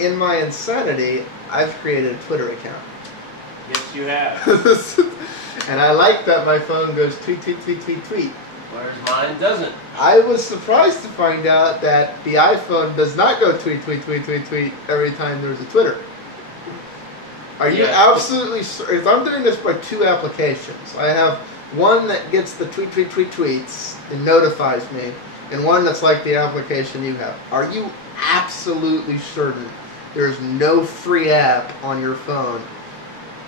In my insanity, I've created a Twitter account. Yes, you have. And I like that my phone goes tweet, tweet, tweet, tweet, tweet. Whereas mine doesn't. I was surprised to find out that the iPhone does not go tweet, tweet, tweet, tweet, tweet every time there's a Twitter. Are you absolutely certain? I'm doing this by two applications. I have one that gets the tweet, tweet, tweet, tweets and notifies me, and one that's like the application you have. Are you absolutely certain there's no free app on your phone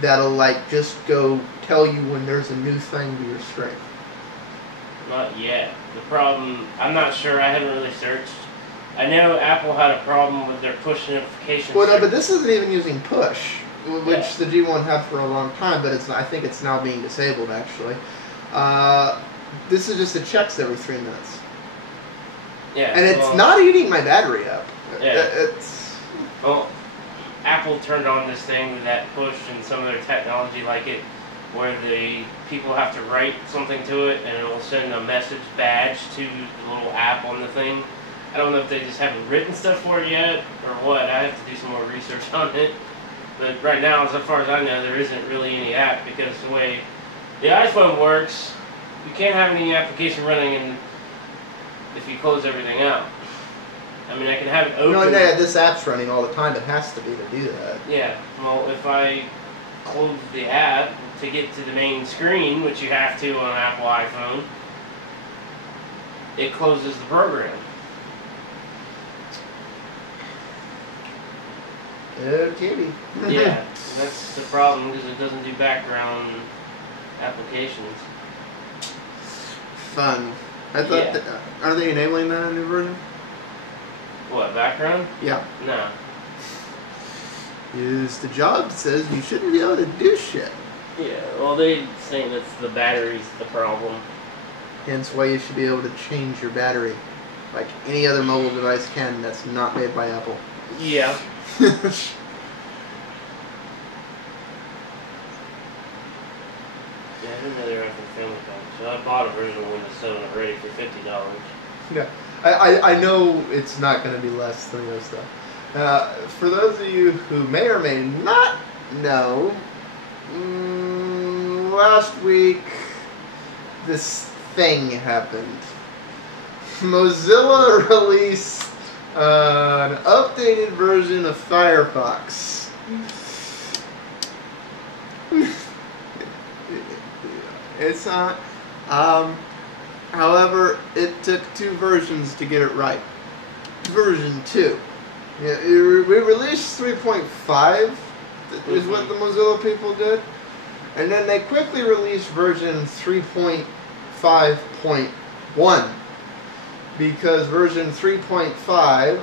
that'll like just go tell you when there's a new thing to your string? Not yet. The problem, I'm not sure. I haven't really searched. I know Apple had a problem with their push notifications. Well, no, but this isn't even using push, which the G1 had for a long time, but I think it's now being disabled, actually. This is just it checks every 3 minutes. Yeah. And it's not eating my battery up. Yeah. Well, Apple turned on this thing with that push and some of their technology like it, where the people have to write something to it and it will send a message badge to the little app on the thing. I don't know if they just haven't written stuff for it yet or what. I have to do some more research on it. But right now, as far as I know, there isn't really any app because the way the iPhone works, you can't have any application running if you close everything out. I mean, I can have it open. No, this app's running all the time. It has to be to do that. Yeah. Well, if I close the app to get to the main screen, which you have to on an Apple iPhone, it closes the program. Okay. Yeah, that's the problem because it doesn't do background applications. Fun. I thought. Are they enabling that in the new version? What, background? Yeah. No. Is the job says you shouldn't be able to do shit. Yeah, well, they're saying it's the battery's the problem. Hence why you should be able to change your battery like any other mobile device can that's not made by Apple. Yeah. Yeah, I didn't know they were having family pack, so I bought a version of Windows 7 already for $50. yeah. I know it's not going to be less than those stuff. For those of you who may or may not know, last week this thing happened. Mozilla released an updated version of Firefox. It's not. However, it took 2 versions to get it right. Version 2. Yeah, we released 3.5 is what the Mozilla people did. And then they quickly released version 3.5.1 because version 3.5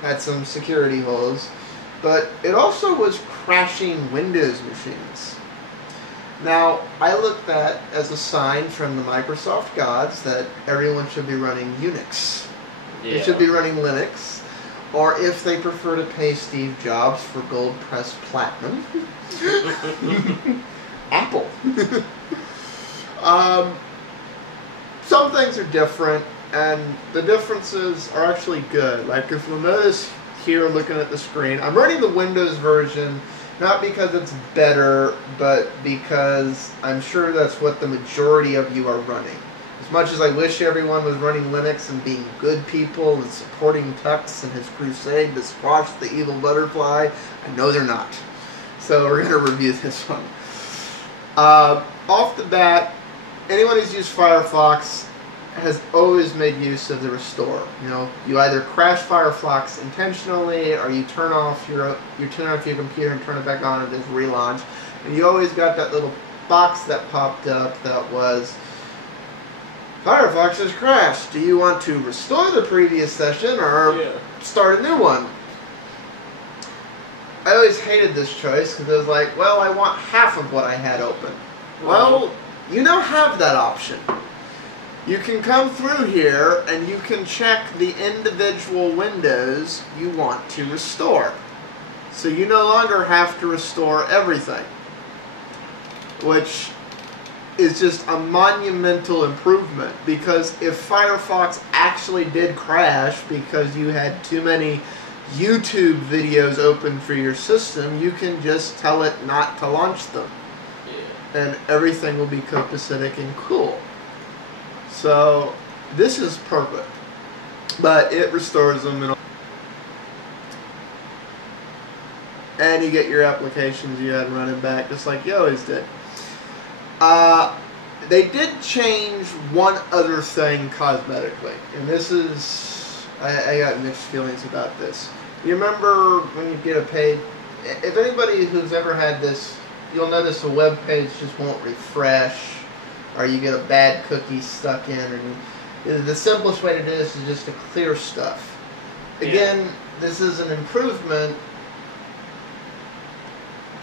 had some security holes, but it also was crashing Windows machines. Now, I looked at as a sign from the Microsoft gods that everyone should be running Unix. Yeah. They should be running Linux, or if they prefer to pay Steve Jobs for gold pressed platinum, Apple. Some things are different, and the differences are actually good. Like if you'll notice here looking at the screen, I'm running the Windows version, not because it's better, but because I'm sure that's what the majority of you are running. As much as I wish everyone was running Linux and being good people and supporting Tux and his crusade to squash the evil butterfly, I know they're not. So we're going to review this one. Off the bat, anyone who's used Firefox has always made use of the restore. You know, you either crash Firefox intentionally, or you turn off your computer and turn it back on and just relaunch. And you always got that little box that popped up that was, Firefox has crashed. Do you want to restore the previous session or start a new one? I always hated this choice because I was like, well, I want half of what I had open. Well, you now have that option. You can come through here and you can check the individual windows you want to restore. So you no longer have to restore everything, which is just a monumental improvement, because if Firefox actually did crash because you had too many YouTube videos open for your system, you can just tell it not to launch them. Yeah. And everything will be copacetic and cool. So this is perfect. But it restores them and you get your applications you had running back just like you always did. They did change one other thing cosmetically, and this is, I got mixed feelings about this. You remember when you get a page, if anybody who's ever had this, you'll notice a web page just won't refresh, or you get a bad cookie stuck in, and the simplest way to do this is just to clear stuff. Again, this is an improvement.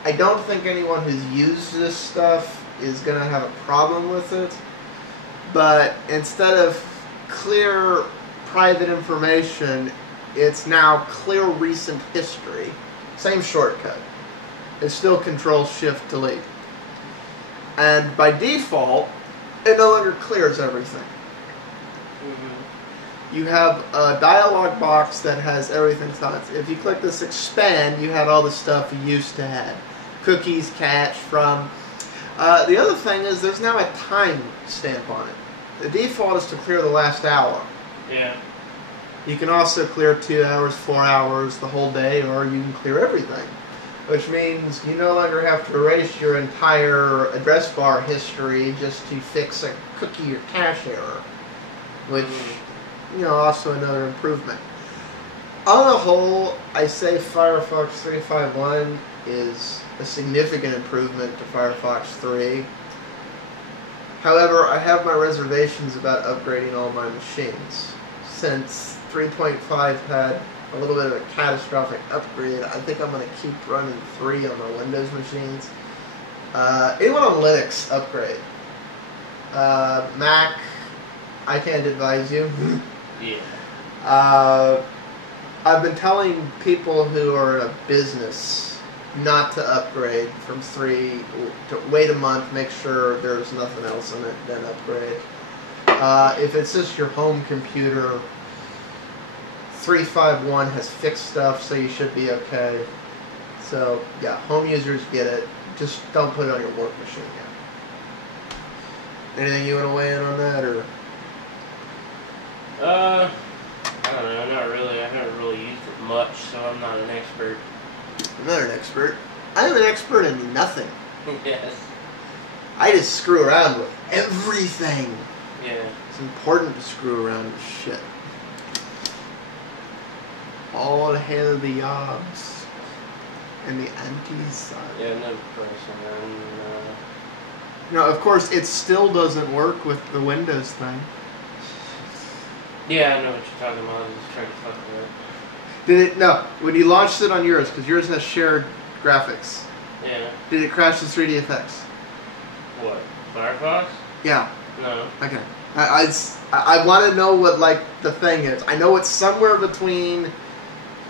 I don't think anyone who's used this stuff is going to have a problem with it, but instead of clear private information, it's now clear recent history. Same shortcut. It's still Control-Shift-Delete. And by default, it no longer clears everything. Mm-hmm. You have a dialog box that has everything. If you click this expand, you have all the stuff you used to have. Cookies, cache, from. The other thing is there's now a time stamp on it. The default is to clear the last hour. Yeah. You can also clear 2 hours, 4 hours, the whole day, or you can clear everything. Which means you no longer have to erase your entire address bar history just to fix a cookie or cache error. Which, also another improvement. On the whole, I say Firefox 3.5.1 is a significant improvement to Firefox 3. However, I have my reservations about upgrading all my machines. Since 3.5 had a little bit of a catastrophic upgrade, I think I'm going to keep running 3 on my Windows machines. Anyone on Linux, upgrade. Mac, I can't advise you. Yeah. I've been telling people who are in a business not to upgrade from 3, to wait a month, make sure there's nothing else in it, then upgrade. If it's just your home computer, 3.5.1 has fixed stuff, so you should be okay. So, yeah, home users get it. Just don't put it on your work machine yet. Anything you want to weigh in on that, or? I don't know, not really. I haven't really used it much, so I'm not an expert. I'm not an expert. I'm an expert in nothing. Yes. I just screw around with everything. Yeah. It's important to screw around with shit. All hail the Yobs and the antis. Yeah, no person. Of course, it still doesn't work with the Windows thing. Yeah, I know what you're talking about. I was just trying to fuck with it. Did it? No. When you launched it on yours, because yours has shared graphics. Yeah. Did it crash the 3D effects? What? Firefox? Yeah. No. Okay. I want to know what the thing is. I know it's somewhere between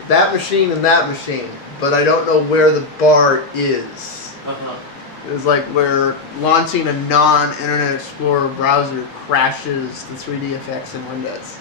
that machine and that machine, but I don't know where the bar is. It's like where launching a non-Internet Explorer browser crashes the 3D effects in Windows.